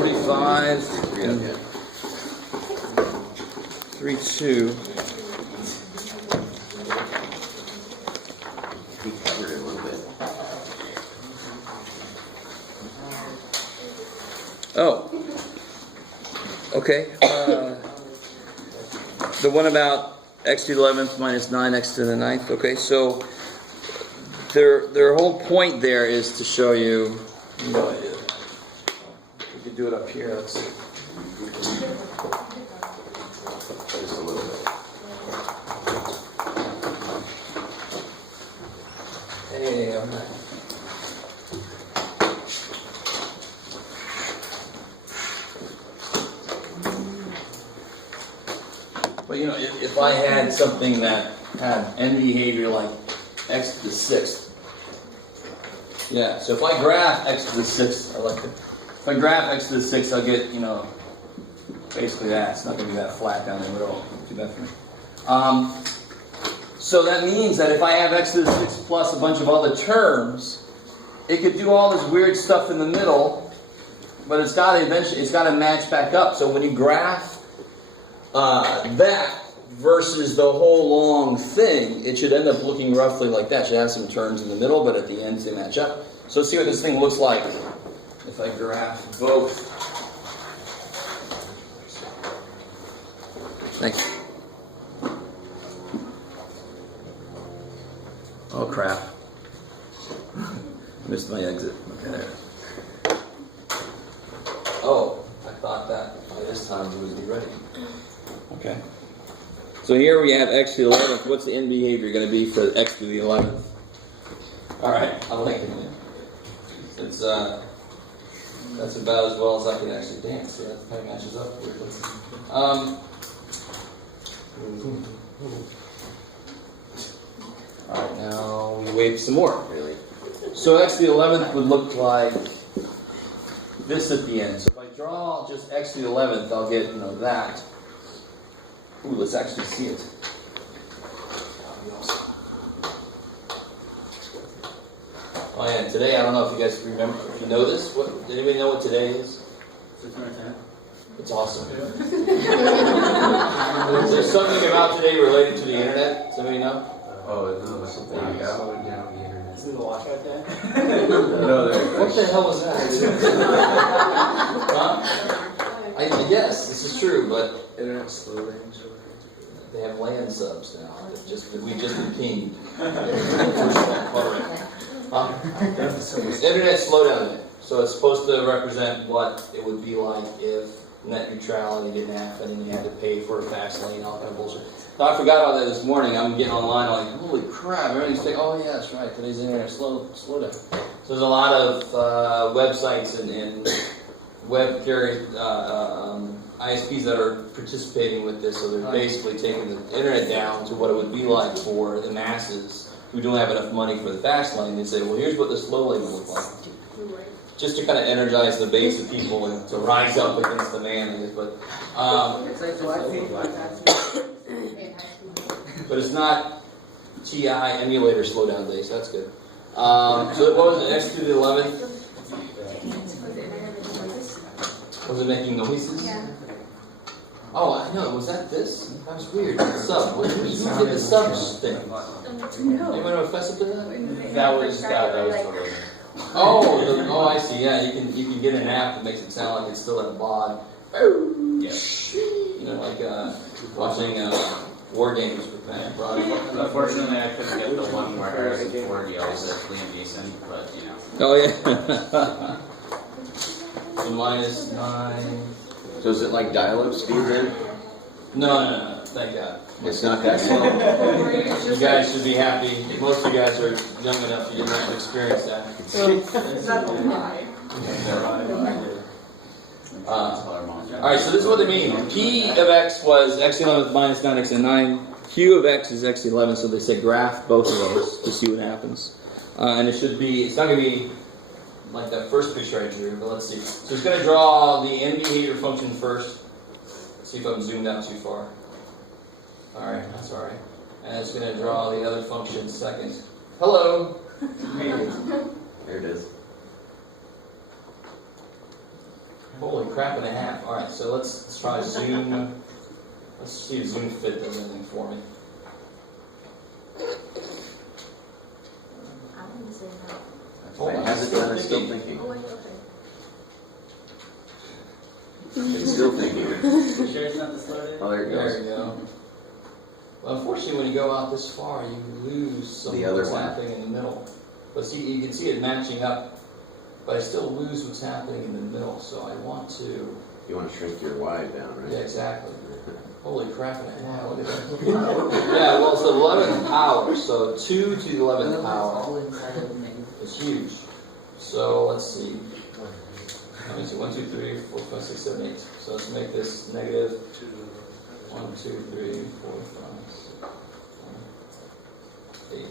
45 and 32. We covered it a little bit. Oh. Okay. The one about x to the 11th minus 9x to the 9th. Okay, so their whole point there is to show you. No idea. We could do it up here. Let's see. Just a little bit. Hey, I'm back. But you know, if I had something that had end behavior like x to the 6th, yeah. So if I graph x to the 6th, if I graph x to the 6th, I'll get, you know, basically that. It's not going to be that flat down the middle. Too bad for me. So that means that if I have x to the 6th plus a bunch of other terms, it could do all this weird stuff in the middle, but it's got to match back up. So when you graph that versus the whole long thing, it should end up looking roughly like that. It should have some terms in the middle, but at the ends they match up. So let's see what this thing looks like if I graph both. Thanks. Oh crap. Missed my exit. Okay, there. Oh, I thought that by this time we would be ready. Okay. So here we have x to the 11th. What's the end behavior going to be for x to the 11th? All right, I like it. It's that's about as well as I can actually dance. So that kind of matches up weirdly. All right, now we wave some more. Really. So x to the 11th would look like this at the end. So if I draw just x to the 11th, I'll get, you know, that. Ooh, let's actually see it. Oh yeah, today, I don't know if you guys remember, if you know this. What, did anybody know what today is? 610. It's awesome. Is there something about today related to the internet? Somebody know? Oh, it's something slowing down the internet. Is it the washout day? No, What the hell was that? Huh? I guess this is true, but internet slow down. they have land subs now. We just been pinged. Internet slowdown day. So it's supposed to represent what it would be like if net neutrality didn't happen and you had to pay for a fast lane, all that kind of bullshit. So I forgot all that this morning. I'm getting online, I'm like, holy crap, everybody's thinking, oh yeah, that's right, today's internet slowdown. So there's a lot of websites and web carrier ISPs that are participating with this, so they're basically taking the internet down to what it would be like for the masses who don't have enough money for the fast lane. They say, well, here's what the slow lane will look like. Just to kind of energize the base of people and to rise up against the man. But it's not TI emulator slowdown day, so that's good. So what was it, x to the 11th? Was it making noises? Yeah. Oh, I know. Was that this? That was weird. The sub. Who did the sub thing? Anyone know what Fessa did that? That was the Oh, I see. Yeah, you can get an app that makes it sound like it's still at a bod. Yeah. You know, like watching war games with that. Unfortunately, I couldn't get the one where Harrison Ford yells at Liam Neeson, but you know. Oh yeah. So -9. So is it like dial-up speed then? No. Thank God. It's not that slow. You guys should be happy. Most of you guys are young enough you didn't have to experience that. Alright, so this is what they mean. P of x was x to the 11th minus 9x to the 9. Q of x is x to the 11th, so they say graph both of those to see what happens. And it's not going to be like that first picture I drew, but let's see. So it's going to draw the end behavior function first. Let's see if I'm zoomed out too far. Alright, that's alright. And it's going to draw the other function second. Hello! There it is. Holy crap and a half. All right, so let's try Zoom. Let's see if Zoom Fit does anything for me. I wouldn't say no. Hold on, I haven't done it, still thinking. Oh, wait, okay. It's still thinking. You sure it's not the slow day? Oh, there it There goes. you go. Well, unfortunately, when you go out this far, you lose some The of other what's one. happening in the middle. But see, you can see it matching up, but I still lose what's happening in the middle. So I want to. You want to shrink your wide down, right? Yeah, exactly. Holy crap and a half. Look at that. Yeah, well, it's the 11th power. So 2 to the 11th power All inside of me. is huge. So let's see. Let me see. 1, 2, 3, 4, 5, 6, 7, 8. So let's make this negative 1, 2, 3, 4, 5, 6, 8.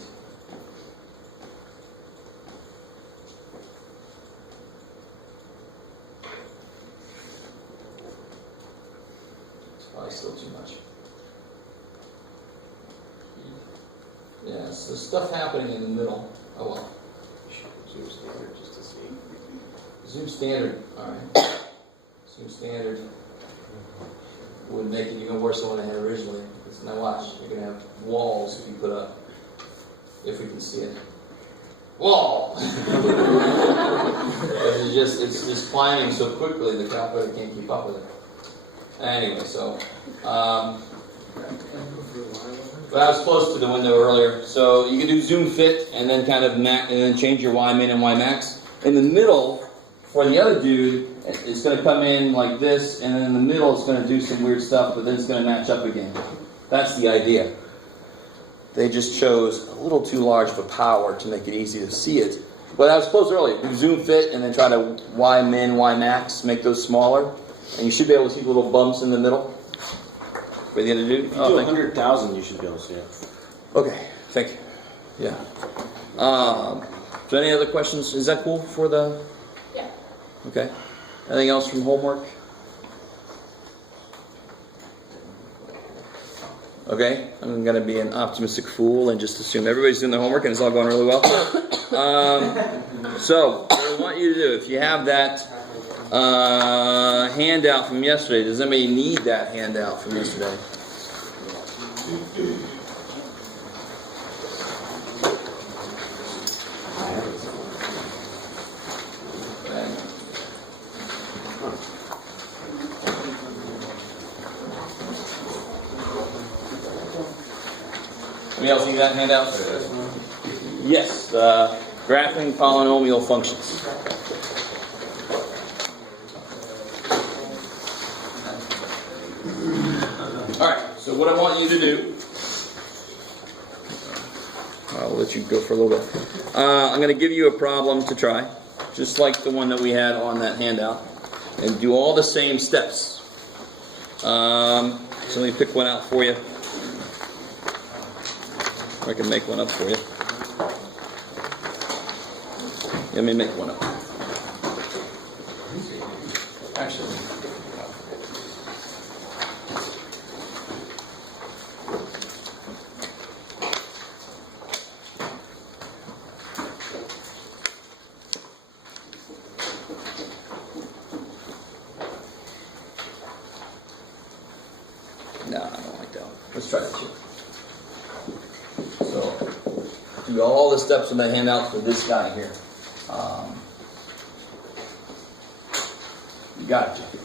Probably still too much. Yeah, so stuff happening in the middle. Oh well. Zoom standard just to see. Zoom standard. Alright. Zoom standard would make it even worse than what I had originally. Because now watch, you're gonna have walls if you put up. If we can see it. Wall! it's just climbing so quickly the calculator can't keep up with it. Anyway, so, but I was close to the window earlier. So you can do Zoom Fit and then kind of and then change your Y min and Y max. In the middle, for the other dude, it's going to come in like this, and then in the middle it's going to do some weird stuff, but then it's going to match up again. That's the idea. They just chose a little too large of a power to make it easy to see it. But I was close earlier. Do Zoom Fit and then try to Y min, Y max, make those smaller. And you should be able to see the little bumps in the middle. For the other dude. If you do 100,000, you should be able to see it. Okay, thank you. Yeah. So any other questions? Is that cool for the? Yeah. Okay. Anything else from homework? Okay, I'm going to be an optimistic fool and just assume everybody's doing their homework and it's all going really well. So, what I want you to do, if you have that handout from yesterday, does anybody need that handout from yesterday? Anybody else need that handout? Yes, graphing polynomial functions. Alright, so what I want you to do, I'll let you go for a little bit. I'm going to give you a problem to try, just like the one that we had on that handout, and do all the same steps. So let me pick one out for you. I can make one up for you. Let me make one up. Actually, no, I don't like that one. Let's try this here. So, do all the steps in the handout for this guy here. You got it, Jeff.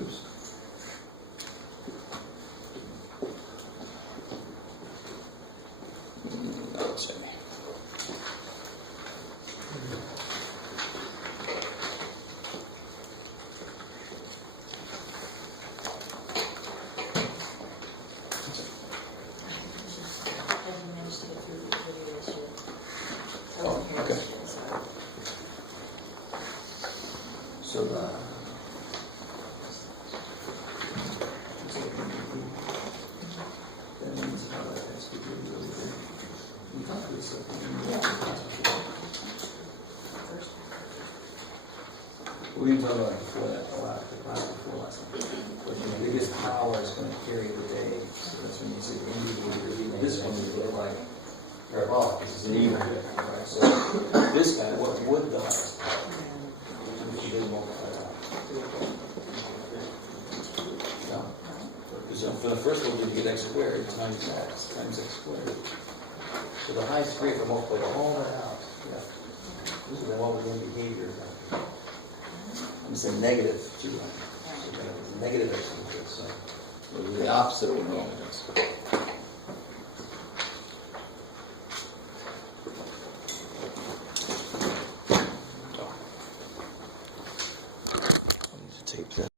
Oops. No, let's see. Haven't managed to get through the video this year. Oh, okay. So we didn't talk about it before that, before last time. But the biggest power is going to carry the day parabolic, this is an even graph, right? So this guy, what would the highest power be? If you didn't multiply it out. No. Because for the first one, you get x squared times x squared. So the highest degree, if I multiply all that out, yeah. This is what we're doing behavior. I'm saying negative 2. So negative x equals, so. The opposite of what normal is.